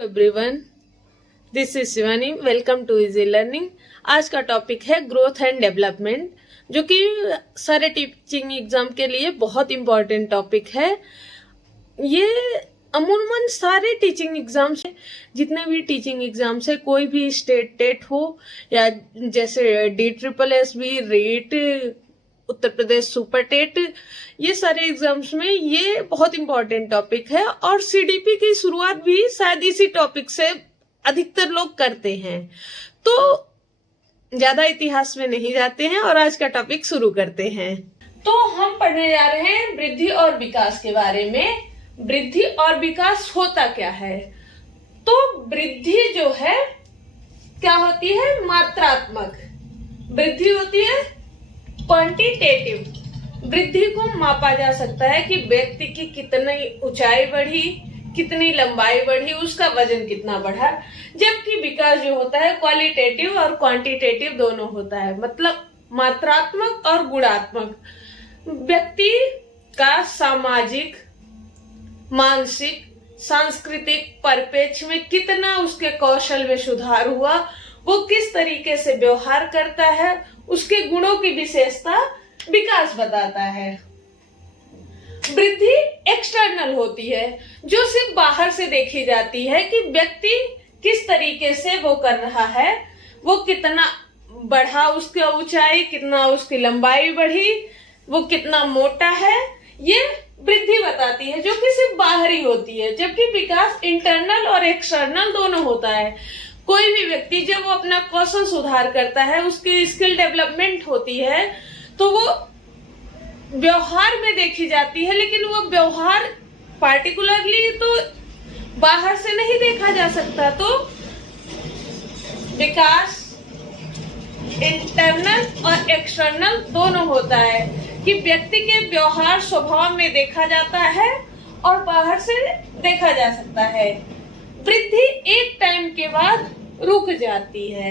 Everyone, this is Shivani. Welcome to easy learning. आज का topic है ग्रोथ एंड डेवलपमेंट, जो कि सारे टीचिंग एग्जाम के लिए बहुत इंपॉर्टेंट टॉपिक है। ये अमूमन सारे टीचिंग एग्जाम से, जितने भी टीचिंग एग्जाम से, कोई भी स्टेट टेट हो या जैसे DSSS, rate, Uttar Pradesh super TET, ये सारे एग्जाम्स में ये बहुत इंपॉर्टेंट टॉपिक है। और CDP की शुरुआत भी शायद इसी टॉपिक से अधिकतर लोग करते हैं। तो ज्यादा इतिहास में नहीं जाते हैं और आज का टॉपिक शुरू करते हैं। तो हम पढ़ने जा रहे हैं वृद्धि और विकास के बारे में। वृद्धि और विकास होता क्या है? तो वृद्धि जो है क्या होती है? मात्रात्मक। वृद्धि होती है क्वांटिटेटिव। वृद्धि को मापा जा सकता है कि व्यक्ति की कितनी ऊंचाई बढ़ी, कितनी लंबाई बढ़ी, उसका वजन कितना बढ़ा। जबकि विकास जो होता है क्वालिटेटिव और क्वांटिटेटिव दोनों होता है, मतलब मात्रात्मक और गुणात्मक। व्यक्ति का सामाजिक, मानसिक, सांस्कृतिक परिप्रेक्ष्य में कितना उसके कौशल में सुधार हुआ, वो किस तरीके से व्यवहार करता है, उसके गुणों की विशेषता विकास बताता है। वृद्धि एक्सटर्नल होती है, जो सिर्फ बाहर से देखी जाती है कि व्यक्ति किस तरीके से वो कर रहा है, वो कितना बढ़ा, उसकी ऊंचाई कितना, उसकी लंबाई बढ़ी, वो कितना मोटा है, ये वृद्धि बताती है, जो कि सिर्फ बाहरी होती है। जबकि विकास इंटरनल और एक्सटर्नल दोनों होता है। कोई भी व्यक्ति जब वो अपना कौशल सुधार करता है, उसकी स्किल डेवलपमेंट होती है, तो वो व्यवहार में देखी जाती है। लेकिन वो व्यवहार पार्टिकुलरली तो बाहर से नहीं देखा जा सकता। तो विकास इंटरनल और एक्सटर्नल दोनों होता है कि व्यक्ति के व्यवहार स्वभाव में देखा जाता है और बाहर से देखा जा सकता है। वृद्धि एक टाइम के बाद रुक जाती है,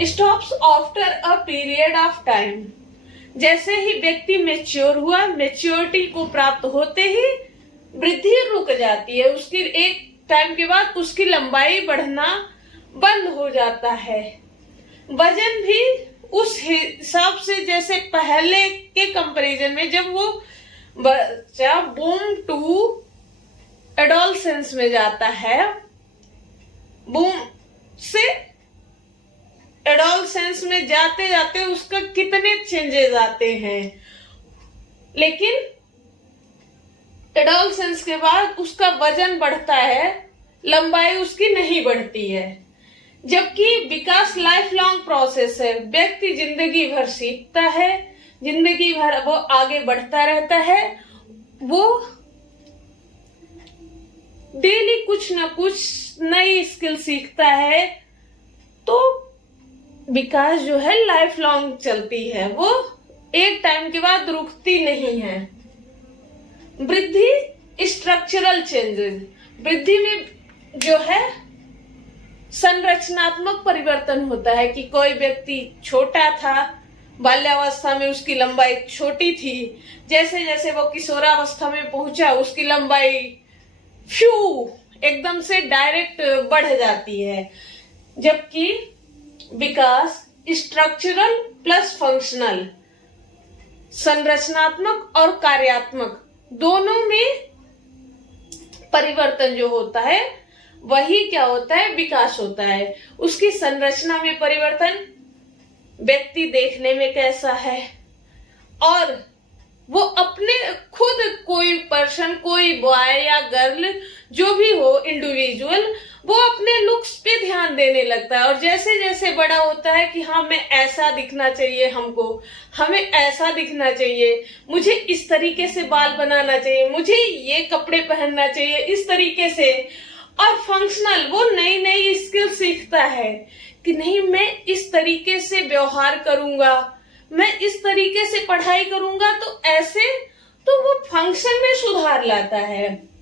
stops after a period of time. जैसे ही व्यक्ति मैच्योर हुआ, मैच्योरिटी को प्राप्त होते ही वृद्धि रुक जाती है। उसकी एक टाइम के बाद उसकी लंबाई बढ़ना बंद हो जाता है। वजन भी उस हिसाब से, जैसे पहले के कंपैरिजन में, जब वो बच्चा बूम टू एडोलसेंस में जाता है, बूम से एडोलसेंस में जाते जाते उसका कितने चेंजेस आते हैं। लेकिन एडोलसेंस के बाद उसका वजन बढ़ता है, लंबाई उसकी नहीं बढ़ती है। जबकि विकास लाइफ लॉन्ग प्रोसेस है। व्यक्ति जिंदगी भर सीखता है, जिंदगी भर वो आगे बढ़ता रहता है, वो डेली कुछ ना कुछ नई स्किल सीखता है। तो विकास जो है लाइफ लॉन्ग चलती है, वो एक टाइम के बाद रुकती नहीं है। वृद्धि स्ट्रक्चरल चेंजेस। वृद्धि में जो है संरचनात्मक परिवर्तन होता है कि कोई व्यक्ति छोटा था, बाल्यावस्था में उसकी लंबाई छोटी थी, जैसे जैसे वो किशोरावस्था में पहुंचा उसकी लंबाई एकदम से डायरेक्ट बढ़ जाती है। जबकि विकास स्ट्रक्चरल प्लस फंक्शनल, संरचनात्मक और कार्यात्मक दोनों में परिवर्तन जो होता है, वही क्या होता है? विकास होता है। उसकी संरचना में परिवर्तन, व्यक्ति देखने में कैसा है, और वो अपने खुद, कोई पर्सन, कोई बॉय या गर्ल जो भी हो, इंडिविजुअल, वो अपने लुक्स पे ध्यान देने लगता है। और जैसे जैसे बड़ा होता है कि हाँ, मैं ऐसा दिखना चाहिए, हमको हमें ऐसा दिखना चाहिए, मुझे इस तरीके से बाल बनाना चाहिए, मुझे ये कपड़े पहनना चाहिए, इस तरीके से। और फंक्शनल, वो नई नई स्किल सीखता है कि नहीं, मैं इस तरीके से व्यवहार करूंगा, मैं इस तरीके से पढ़ाई करूंगा, तो ऐसे, तो वो फंक्शन में सुधार लाता है।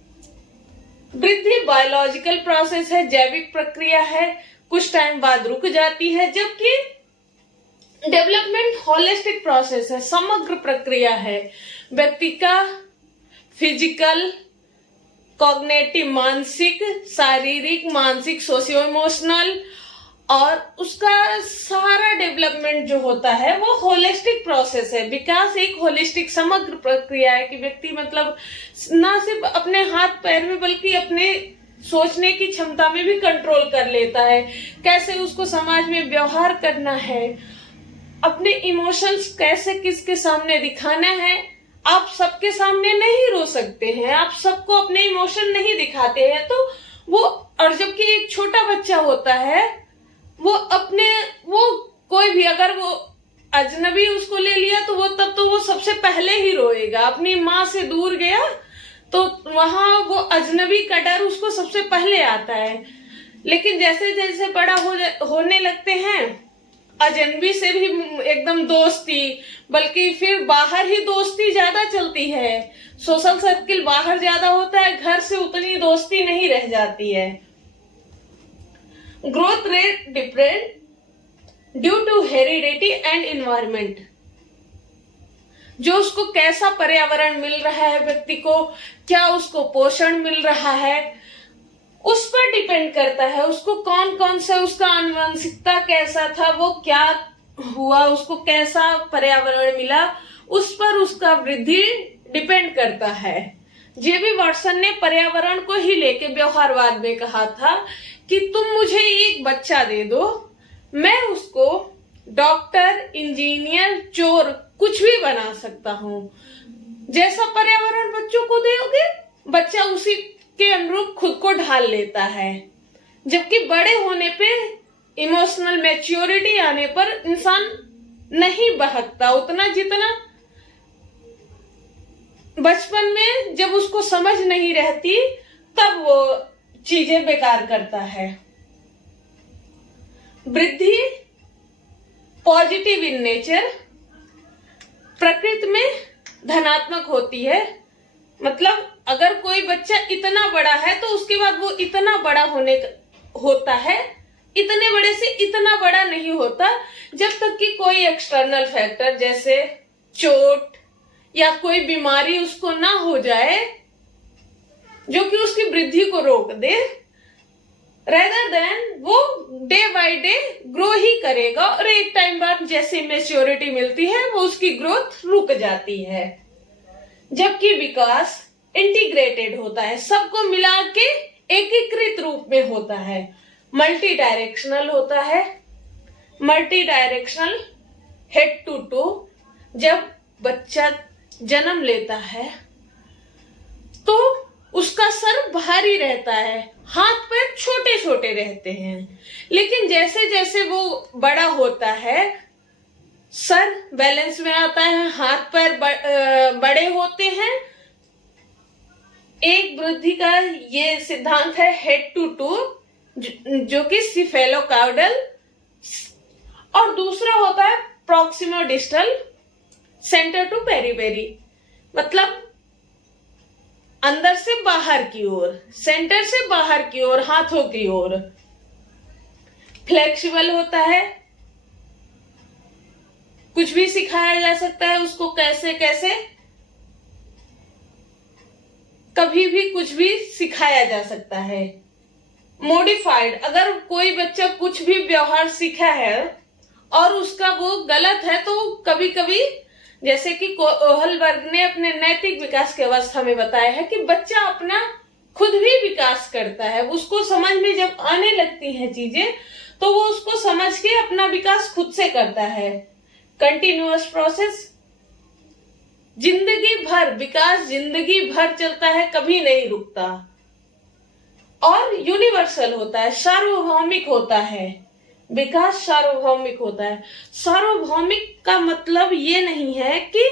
वृद्धि बायोलॉजिकल प्रोसेस है, जैविक प्रक्रिया है, कुछ टाइम बाद रुक जाती है। जबकि डेवलपमेंट होलिस्टिक प्रोसेस है, समग्र प्रक्रिया है। व्यक्ति का फिजिकल, कॉग्निटिव मानसिक, शारीरिक, मानसिक, सोशियो इमोशनल, और उसका सारा डेवलपमेंट जो होता है वो होलिस्टिक प्रोसेस है। विकास एक होलिस्टिक समग्र प्रक्रिया है कि व्यक्ति मतलब ना सिर्फ अपने हाथ पैर में बल्कि अपने सोचने की क्षमता में भी कंट्रोल कर लेता है, कैसे उसको समाज में व्यवहार करना है, अपने इमोशंस कैसे किसके सामने दिखाना है। आप सबके सामने नहीं रो सकते हैं, आप सबको अपने इमोशन नहीं दिखाते हैं, तो वो, और जबकि एक छोटा बच्चा होता है वो कोई भी अगर वो अजनबी उसको ले लिया तो वो सबसे पहले ही रोएगा। अपनी माँ से दूर गया तो वहां वो अजनबी का डर उसको सबसे पहले आता है। लेकिन जैसे जैसे बड़ा होने लगते हैं, अजनबी से भी एकदम दोस्ती, बल्कि फिर बाहर ही दोस्ती ज्यादा चलती है, सोशल सर्किल बाहर ज्यादा होता है, घर से उतनी दोस्ती नहीं रह जाती है। Growth rate different due to heredity and environment. जो उसको कैसा पर्यावरण मिल रहा है, व्यक्ति को क्या उसको पोषण मिल रहा है, उस पर डिपेंड करता है। उसको कौन कौन सा, उसका आनुवंशिकता कैसा था, वो क्या हुआ, उसको कैसा पर्यावरण मिला, उस पर उसका वृद्धि डिपेंड करता है। जेबी वाटसन ने पर्यावरण को ही लेके व्यवहारवाद में कहा था कि तुम मुझे एक बच्चा दे दो, मैं उसको डॉक्टर, इंजीनियर, चोर कुछ भी बना सकता हूँ। जैसा पर्यावरण बच्चों को दोगे, बच्चा उसी के अनुरूप खुद को ढाल लेता है। जबकि बड़े होने पे, इमोशनल मैच्योरिटी आने पर इंसान नहीं बहकता उतना जितना बचपन में, जब उसको समझ नहीं रहती तब वो चीजें बेकार करता है। वृद्धि पॉजिटिव इन नेचर, प्रकृति में धनात्मक होती है। मतलब अगर कोई बच्चा इतना बड़ा है तो उसके बाद वो इतना बड़ा होता है, इतने बड़े से इतना बड़ा नहीं होता जब तक कि कोई एक्सटर्नल फैक्टर जैसे चोट या कोई बीमारी उसको ना हो जाए जो कि उसकी वृद्धि को रोक दे। रेदर देन वो डे बाय डे ग्रो ही करेगा और एक टाइम बाद जैसे मैच्योरिटी मिलती है वो उसकी ग्रोथ रुक जाती है। जबकि विकास इंटीग्रेटेड होता है, सबको मिला के एकीकृत रूप में होता है, मल्टी डायरेक्शनल होता है। Multi directional head to toe, जब बच्चा जन्म लेता है तो उसका सर भारी रहता है, हाथ पैर छोटे छोटे रहते हैं, लेकिन जैसे जैसे वो बड़ा होता है सर बैलेंस में आता है, हाथ पैर बड़े होते हैं। एक वृद्धि का ये सिद्धांत है हेड टू टू, जो कि सिफेलोकाउडल, और दूसरा होता है proximodistal, centre to periphery, मतलब अंदर से बाहर की ओर, सेंटर से बाहर की ओर, हाथों की ओर। फ्लेक्सिबल होता है, कुछ भी सिखाया जा सकता है उसको, कैसे कैसे कभी भी कुछ भी सिखाया जा सकता है। मॉडिफाइड, अगर कोई बच्चा कुछ भी व्यवहार सीखा है और उसका वो गलत है तो कभी कभी, जैसे कि कोहलबर्ग ने अपने नैतिक विकास की अवस्था में बताया है कि बच्चा अपना खुद भी विकास करता है, उसको समझ में जब आने लगती हैं चीजें तो वो उसको समझ के अपना विकास खुद से करता है। कंटिन्यूअस प्रोसेस, जिंदगी भर विकास, जिंदगी भर चलता है, कभी नहीं रुकता। और यूनिवर्सल होता है, सार्वभौमिक होता है, विकास सार्वभौमिक होता है। सार्वभौमिक का मतलब ये नहीं है कि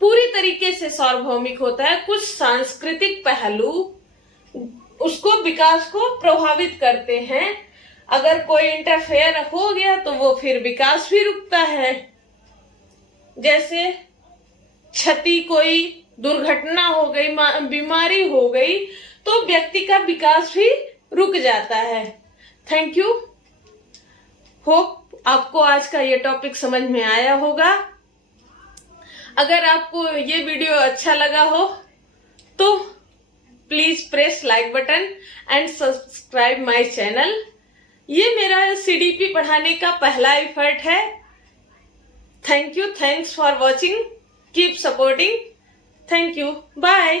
पूरी तरीके से सार्वभौमिक होता है, कुछ सांस्कृतिक पहलू उसको विकास को प्रभावित करते हैं। अगर कोई इंटरफेयर हो गया तो वो फिर विकास भी रुकता है। जैसे क्षति, कोई दुर्घटना हो गई, बीमारी हो गई तो व्यक्ति का विकास भी रुक जाता है। Thank you. होप आपको आज का ये टॉपिक समझ में आया होगा। अगर आपको ये वीडियो अच्छा लगा हो तो please press like button and subscribe my channel. ये मेरा CDP पढ़ाने का पहला एफर्ट है। Thank you, thanks for watching, keep supporting, thank you, bye.